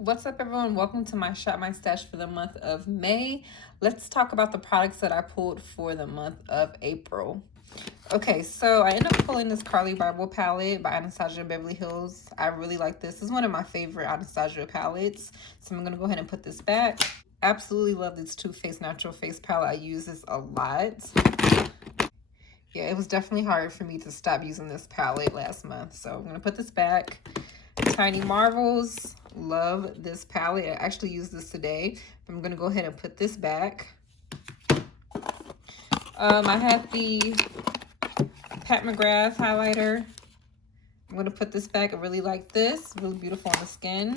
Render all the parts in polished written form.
What's up, everyone? Welcome to my Shop My Stash for the month of May. Let's talk about the products that I pulled for the month of April. Okay, so I ended up pulling this Carli Bybel palette by Anastasia Beverly Hills. I really like this. This is one of my favorite Anastasia palettes. So I'm going to go ahead and put this back. Absolutely love this Too Faced Natural Face palette. I use this a lot. Yeah, it was definitely hard for me to stop using this palette last month. So I'm going to put this back. Tiny Marvels. Love this palette. I actually used this today. I'm going to go ahead and put this back. I had the Pat McGrath highlighter. I'm going to put this back. I really like this. Really beautiful on the skin.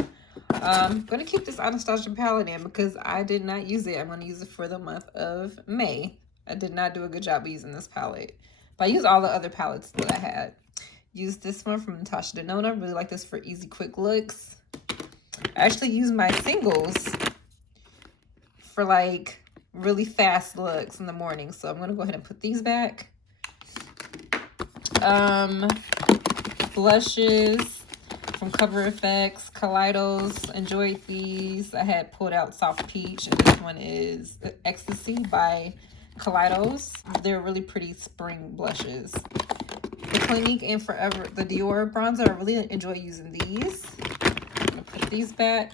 I'm going to keep this Anastasia palette in because I did not use it. I'm going to use it for the month of May. I did not do a good job of using this palette. But I used all the other palettes that I had. Used this one from Natasha Denona. Really like this for easy, quick looks. I actually use my singles for like really fast looks in the morning. So I'm going to go ahead and put these back. Blushes from Cover FX, Kaleidos. Enjoyed these. I had pulled out Soft Peach, and this one is Ecstasy by Kaleidos. They're really pretty spring blushes. The Clinique and Forever, the Dior bronzer. I really enjoy using these. I'm going to put these back.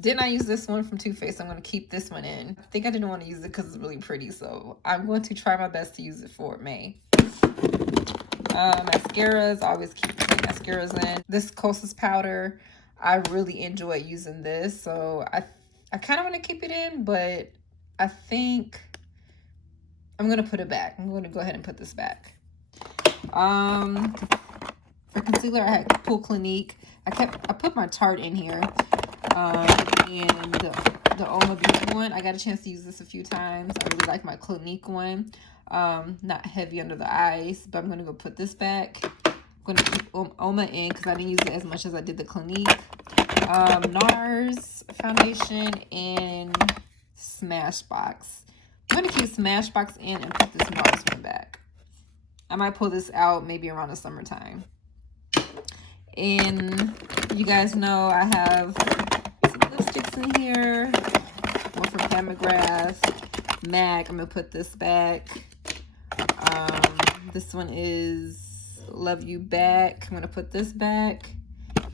Didn't I use this one from Too Faced? I'm going to keep this one in. I think I didn't want to use it because it's really pretty, so I'm going to try my best to use it for May. Mascaras, I always keep mascaras in. This Kosas powder, I really enjoy using this, so I kind of want to keep it in, but I think I'm going to put it back. I'm going to go ahead and put this back. For concealer, I had pulled Clinique. I put my Tarte in here. And the Oma Beauty one, I got a chance to use this a few times. I really like my Clinique one. Not heavy under the eyes, but I'm going to go put this back. I'm going to keep Oma in because I didn't use it as much as I did the Clinique. NARS foundation and Smashbox. I'm going to keep Smashbox in and put this NARS one back. I might pull this out maybe around the summertime. And you guys know I have some lipsticks in here. One from Pat McGrath, MAC. I'm going to put this back. This one is Love You Back. I'm going to put this back.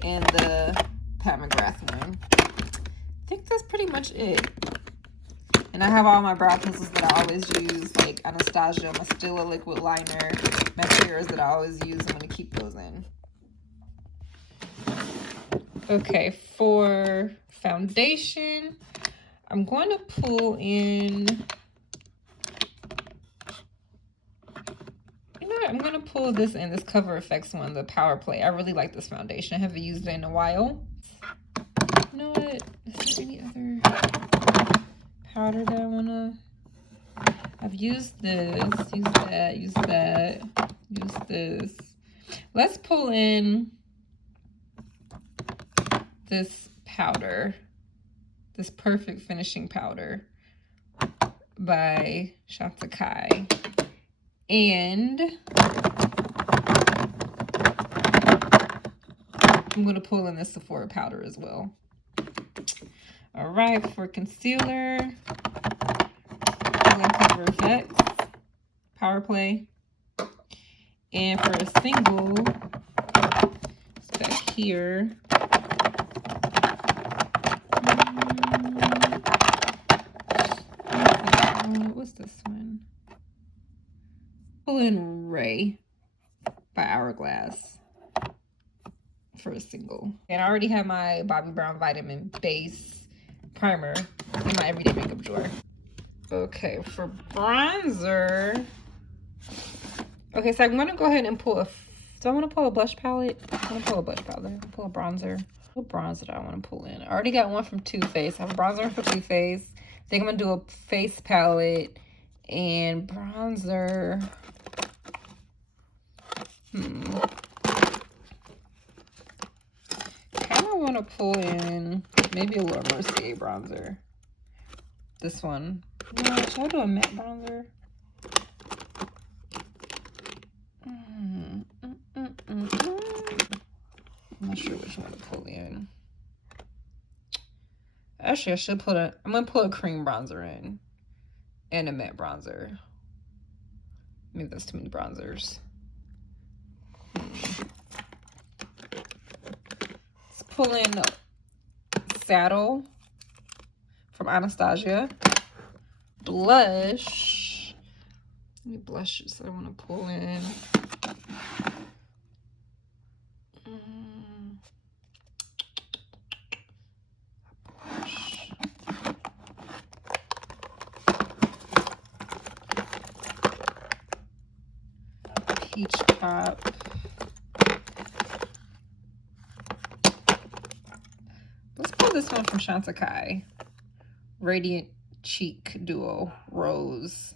And the Pat McGrath one. I think that's pretty much it. And I have all my brow pencils that I always use, like Anastasia, Mastila liquid liner, mascaras that I always use. I'm going to keep those in. Okay, for foundation, I'm going to pull in, you know what, I'm going to pull this in, this Cover FX one, the Power Play. I really like this foundation. I haven't used it in a while. You know what, is there any other powder that I want to, I've used this, use this. Let's pull in this powder, this Perfect Finishing Powder by Shantakai. And I'm going to pull in this Sephora powder as well. All right, for concealer, pull in Cover FX, Power Play. And for a single, it's back here. What's this one? Pull in Ray by Hourglass for a single. And I already have my Bobbi Brown Vitamin Base Primer in my everyday makeup drawer. Okay, for bronzer. Okay, so I'm going to go ahead and pull do I want to pull a blush palette? I'm going to pull a blush palette. Pull a bronzer. What bronzer do I want to pull in? I already got one from Too Faced. I have a bronzer for Too Faced. I think I'm going to do a face palette and bronzer. Kind of want to pull in maybe a Laura Mercier bronzer. This one. No, should I do a matte bronzer? I'm not sure which one to pull in. Actually, I'm gonna pull a cream bronzer in and a matte bronzer. Maybe that's too many bronzers. Let's pull in Saddle from Anastasia. Blush. Any blushes I want to pull in? Blush. Peach Pop. Let's pull this one from Chantecaille. Radiant Cheek Duo Rose.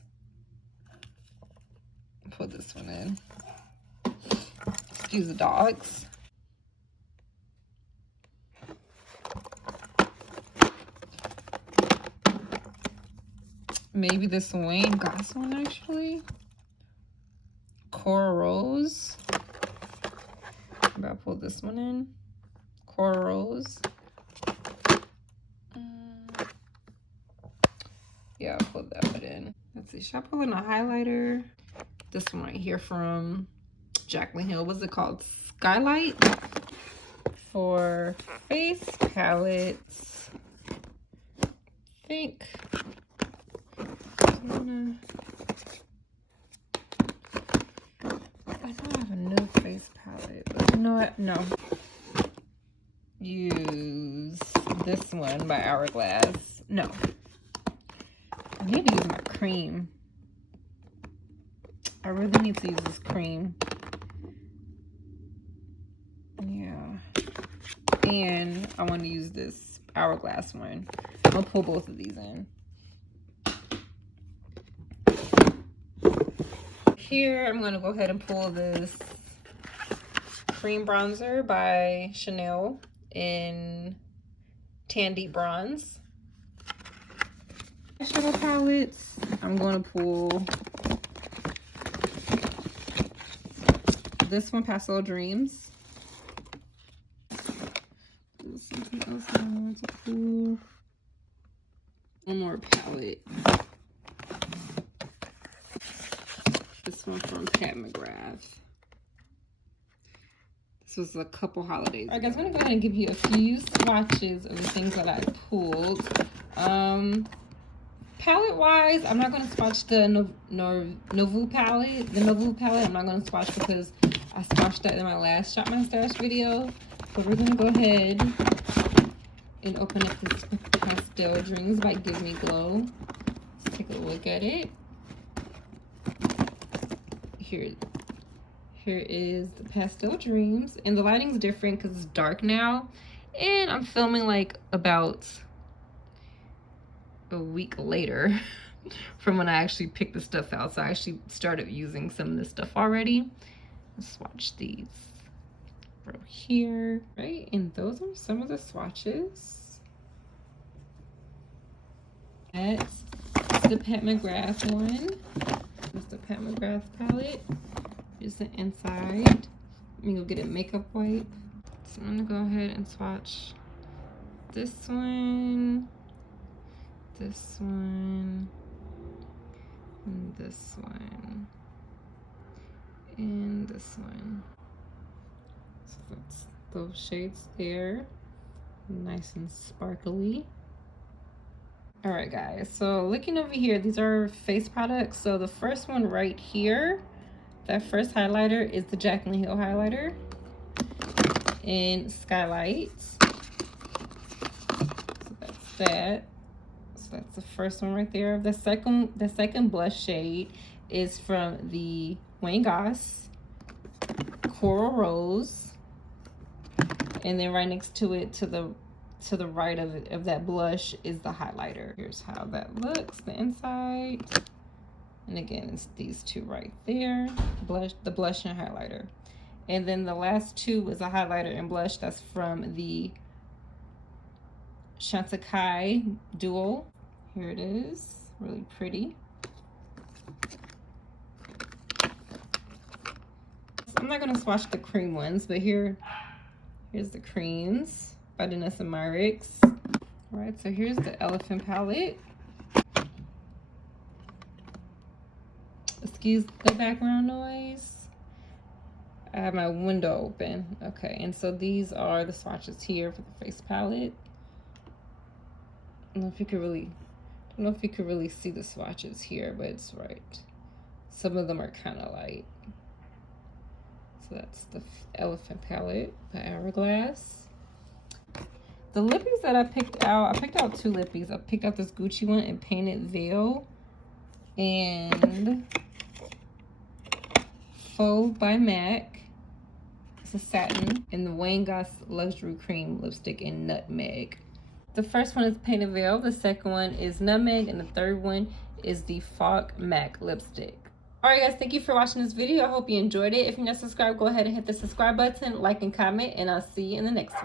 Put this one in. Excuse the dogs. Maybe this Wayne Goss one actually. Cora Rose. I'm about to pull this one in. Cora Rose. Yeah, I'll put that one in. Let's see, should I pull in a highlighter? This one right here from Jaclyn Hill. What's it called? Skylight. For face palettes, I think I know I have a new face palette, but you know what? No. Use this one by Hourglass. No. I need to use my cream. I really need to use this cream. Yeah. And I want to use this Hourglass one. I'll pull both of these in. Here, I'm going to go ahead and pull this cream bronzer by Chanel in Tan Deep Bronze. Eyeshadow palettes, I'm going to pull this one, Pastel Dreams. There's something else I want to pull. One more palette. This one from Pat McGrath. This was a couple holidays. All right, guys, I'm gonna go ahead and give you a few swatches of the things that I pulled. Palette wise, I'm not gonna swatch the Nouveau palette. The Nouveau palette, I'm not gonna swatch because I swatched that in my last Shop My Stash video. But we're gonna go ahead and open up this Pastel Dreams by Give Me Glow. Let's take a look at it. Here is the Pastel Dreams, and the lighting's different because it's dark now, and I'm filming like about a week later from when I actually picked the stuff out, so I actually started using some of this stuff already. Let's swatch these right here, right? And those are some of the swatches. That's the Pat McGrath one. That's the Pat McGrath palette. Here's the inside. Let me go get a makeup wipe. So I'm gonna go ahead and swatch this one, this one, and this one, and this one. So that's those shades there. Nice and sparkly. All right, guys, so looking over here, these are face products. So the first one right here, that first highlighter is the Jaclyn Hill highlighter in Skylight. So that's that. So that's the first one right there. The second blush shade is from the Wayne Goss Coral Rose. And then right next to it, to the right of that blush, is the highlighter. Here's how that looks, the inside. And again, it's these two right there, the blush and highlighter. And then the last two is a highlighter and blush. That's from the Chantecaille Duo. Here it is, really pretty. I'm not gonna swatch the cream ones, but here's Here's the creams by Danessa Myricks. All right, so here's the Elephant palette. Excuse the background noise. I have my window open. Okay, and so these are the swatches here for the face palette. I don't know if you could really see the swatches here, but it's right. Some of them are kind of light. So that's the Elephant palette by Hourglass. The lippies that I picked out 2 lippies. I picked out this Gucci one in Painted Veil and Faux by MAC. It's a satin, and the Wayne Goss Luxury Cream lipstick in Nutmeg. The first one is Painted Veil, the second one is Nutmeg, and the third one is the Faux MAC lipstick. Alright guys, thank you for watching this video. I hope you enjoyed it. If you're not subscribed, go ahead and hit the subscribe button, like and comment, and I'll see you in the next one.